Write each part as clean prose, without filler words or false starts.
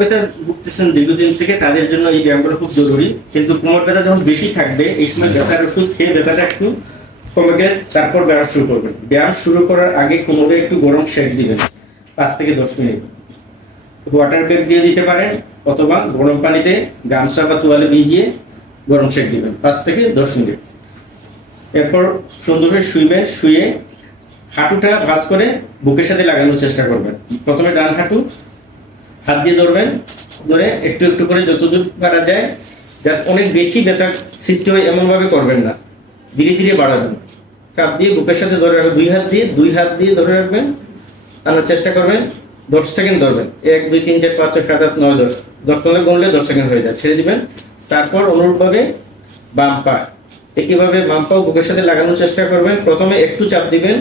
ব্যথা ভুগতেছেন দীর্ঘদিন থেকে, তাদের জন্য এই ব্যায়ামগুলো খুব জরুরি। কিন্তু কোমর ব্যথা যখন বেশি থাকবে, এই সময় ব্যথার ওষুধ খেয়ে ব্যথাটা একটু কমে গেলে তারপর ব্যায়াম শুরু করবেন। ব্যায়াম শুরু করার আগে কোমরে একটু গরম সেক দিবেন 5 থেকে 10 মিনিট। ওয়াটার ব্যাগ দিয়ে দিতে পারেন, অথবা গরম পানিতে গামছা বা তোয়ালে ভিজিয়ে গরম সেক দিবেন 5 থেকে 10 মিনিট। এরপর সুন্দরভাবে শুইবেন, শুয়ে হাঁটুটা ভাঁজ করে বুকের সাথে লাগানোর চেষ্টা করবেন। প্রথমে ডান হাঁটু হাত দিয়ে ধরবেন, ধরে একটু একটু করে যতদূর পারা যায়, যাতে অনেক বেশি ব্যথা সৃষ্টি হয় এমন ভাবে করবেন না, ধীরে ধীরে বাড়াবেন। চাপ দিয়ে বুকের সাথে ধরে রাখবেন, দুই হাত দিয়ে ধরে রাখবেন, টানার চেষ্টা করবেন। 10 সেকেন্ড ধরবেন, 1 2 3 4 5 6 7 8 9 10 10 পর্যন্ত গুনলে 10 সেকেন্ড হয়ে যায়, ছেড়ে দিবেন। তারপর অনুরূপভাবে বাম পা, একইভাবে বাম পাও বুকের সাথে লাগানোর চেষ্টা করবেন। প্রথমে একটু চাপ দিবেন,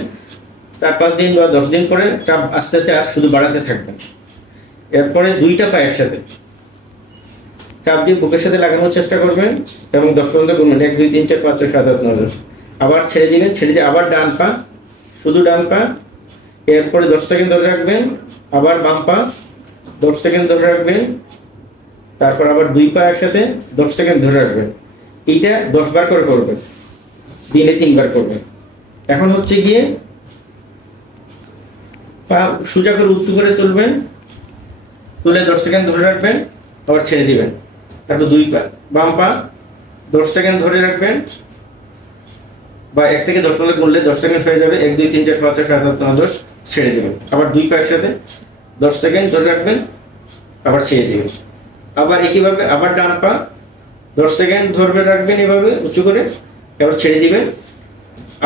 4-5 দিন বা 10 দিন পরে চাপ আস্তে আস্তে আর শুধু বাড়াতে থাকবেন। এরপরে দুইটা পা একসাথে চাপ দিয়ে বুকের সাথে লাগানোর চেষ্টা করবেন এবং 10 পর্যন্ত গুনবেন, 1 2 3 4 5 6 7 8 9 10। আবার ছেড়ে দিবেন, ছেড়ে দিয়ে আবার ডান পা, শুধু ডান পা। এরপরে 10 সেকেন্ড ধরে রাখবেন, আবার বাম পা 10 সেকেন্ড ধরে রাখবেন। তারপর আবার দুই পা একসাথে 10 সেকেন্ড ধরে রাখবেন। এইটা 10 বার করে করবেন, দিনে 3 বার করবেন। এখন হচ্ছে গিয়ে পা সোজা করে উঁচু করে তুলবেন, তুলে 10 সেকেন্ড ধরে রাখবেন, আবার ছেড়ে দিবেন। তারপর দুই পা, বাম পা 10 সেকেন্ড ধরে রাখবেন, বা 1 থেকে 10 পর্যন্ত গুনলে 10 সেকেন্ড হয়ে যাবে। 1 2 3 4 5 6 7 8 9 10, ছেড়ে দিবেন। আবার দুই পা একসাথে 10 সেকেন্ড ধরে রাখবেন, আবার ছেড়ে দিবেন। আবার একইভাবে আবার ডান পা 10 সেকেন্ড ধরে রাখবেন এভাবে উঁচু করে, এবার ছেড়ে দিবেন।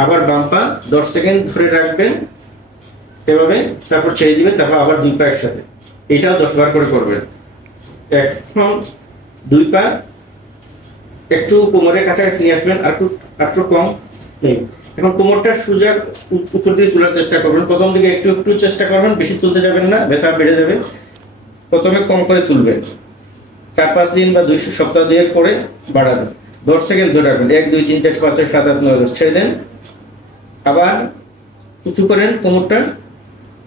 আবার বাম পা 10 সেকেন্ড ধরে রাখবেন এভাবে, তারপর ছেড়ে দিবেন। তারপর আবার দুই পা একসাথে, এটাও 10 বার করে করবেন। এখন দুই পা একটু কোমরের কাছাকাছি নিয়ে আসবেন, একটু কম নেই। এখন কোমরটা সোজা উপর দিয়ে তোলার চেষ্টা করবেন। প্রথম দিকে একটু একটু চেষ্টা করবেন, বেশি তুলতে যাবেন না, ব্যথা বেড়ে যাবে। প্রথমে কম করে তুলবেন, 4-5 দিন বা 2 সপ্তাহ দিয়ে করে বাড়াবেন। 10 সেকেন্ড ধরে রাখবেন, 1 2 3 4 5 6 7 8 9 10, ছেড়ে দেন। আবার উঁচু করেন কোমরটা,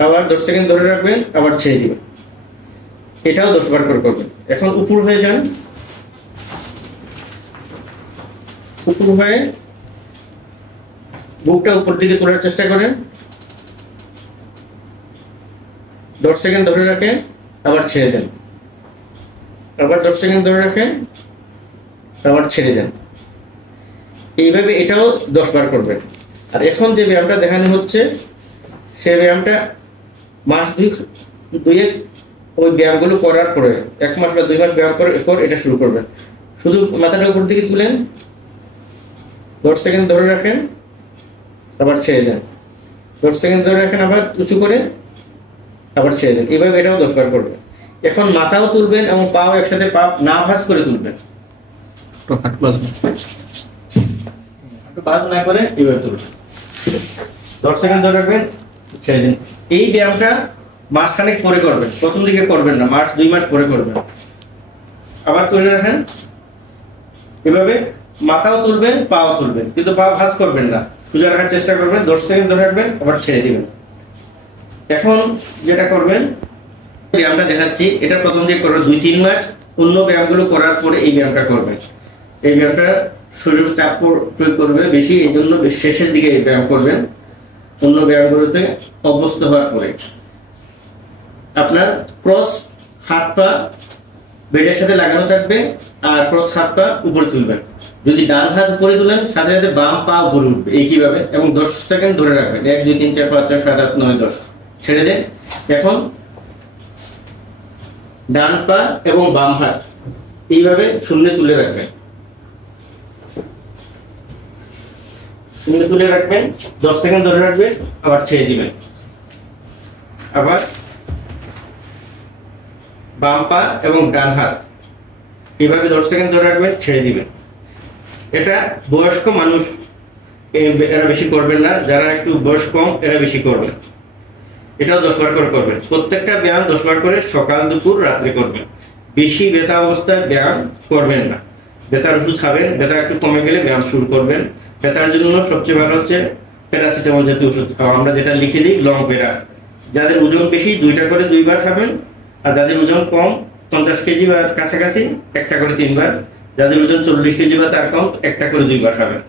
আবার 10 সেকেন্ড ধরে রাখবেন, আবার ছেড়ে দিবেন। এটাও 10 বার করে করবেন। এখন উপর হয়ে যান, উপর হয়ে বুকটা উপর দিকে তোলার চেষ্টা করেন, 10 সেকেন্ড ধরে রাখেন, আবার ছেড়ে দেন। আবার 10 সেকেন্ড ধরে রাখেন, আবার ছেড়ে দেন। এইভাবে এটাও 10 বার করবেন। আর এখন যে ব্যায়ামটা দেখানো হচ্ছে, সেই ব্যায়ামটা মাস দুয়েক ওই ব্যায়ামগুলো করার পরে, 1 মাস বা 2 মাস ব্যায়াম করার পর এটা শুরু করবেন। শুধু মাথাটা উপর দিকে তুলেন, 10 সেকেন্ড ধরে রাখেন, আবার ছেড়ে দেন। 10 সেকেন্ড ধরে রাখেন, আবার উঁচু করে, আবার ছেড়ে দেন। এইভাবে এটাও 10 বার করবেন। এখন মাথাও তুলবেন এবং পাও একসাথে, পা না ভাঁজ করে তুলবেন, ভাঁজ না করে এইভাবে তুলবেন। 10 সেকেন্ড ধরে রাখবেন, ছেড়ে দিন। এই ব্যায়ামটা মাসখানেক পরে করবেন, প্রথম দিকে করবেন না, 2 মাস পরে করবেন। আবার তুলে রাখেন, এভাবে মাথাও তুলবেন, পাও তুলবেন, কিন্তু পা ভাঁজ করবেন না, সোজা রাখার চেষ্টা করবেন। 10 সেকেন্ড ধরে রাখবেন, আবার ছেড়ে দিবেন। এখন যেটা করবেন, ব্যায়ামটা দেখাচ্ছি, এটা প্রথম দিকে করবেন 2-3 মাস, অন্য ব্যায়ামগুলো করার পরে এই ব্যায়ামটা করবেন। এই ব্যায়ামটা শরীর চাপ প্রয়োগ করবে বেশি, এই জন্য শেষের দিকে এই ব্যায়াম করবেন, অন্য ব্যায়ামগুলোতে অভ্যস্ত হওয়ার পরে। আপনার ক্রস হাত পা বেডের সাথে লাগানো থাকবে, আর ক্রস হাত পা উপরে তুলবেন। যদি ডান হাত উপরে তুলেন, সাথে সাথে বাম পা উপরে উঠবে একইভাবে, এবং 10 সেকেন্ড ধরে রাখবেন। 1 2 3 4 5 6 7 8 9 10, ছেড়ে দেন। এখন ডান পা এবং বাম হাত এইভাবে শূন্যে তুলে রাখবেন, শূন্যে তুলে রাখবেন, 10 সেকেন্ড ধরে রাখবেন, আবার ছেড়ে দিবেন। আবার বাম পা এবং ডান হাত এইভাবে 10 সেকেন্ড ধরে রাখবেন, ছেড়ে দিবেন। এটা বয়স্ক মানুষ এরা বেশি করবেন না, যারা একটু বয়স কম এরা বেশি করবেন। এটাও 10 বার করে করবেন। প্রত্যেকটা ব্যায়াম 10 বার করে সকাল, দুপুর, রাত্রে করবেন। বেশি ব্যথা অবস্থায় ব্যায়াম করবেন না। ব্যথার ওষুধ খাবেন, ব্যথা একটু কমে গেলে ব্যায়াম শুরু করবেন। ব্যথার জন্য সবচেয়ে ভালো হচ্ছে প্যারাসিটামল জাতীয় ওষুধ খাওয়া, আমরা যেটা লিখে দিই লং প্যারা। যাদের ওজন বেশি 2টা করে 2 বার খাবেন, আর যাদের ওজন কম 50 কেজি বা কাছাকাছি একটা করে 3 বার, যাদের ওজন 40 কেজি বা তার কম একটা করে 2 বার খাবেন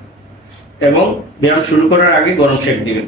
এবং ব্যায়াম শুরু করার আগে গরম সেক দিবেন।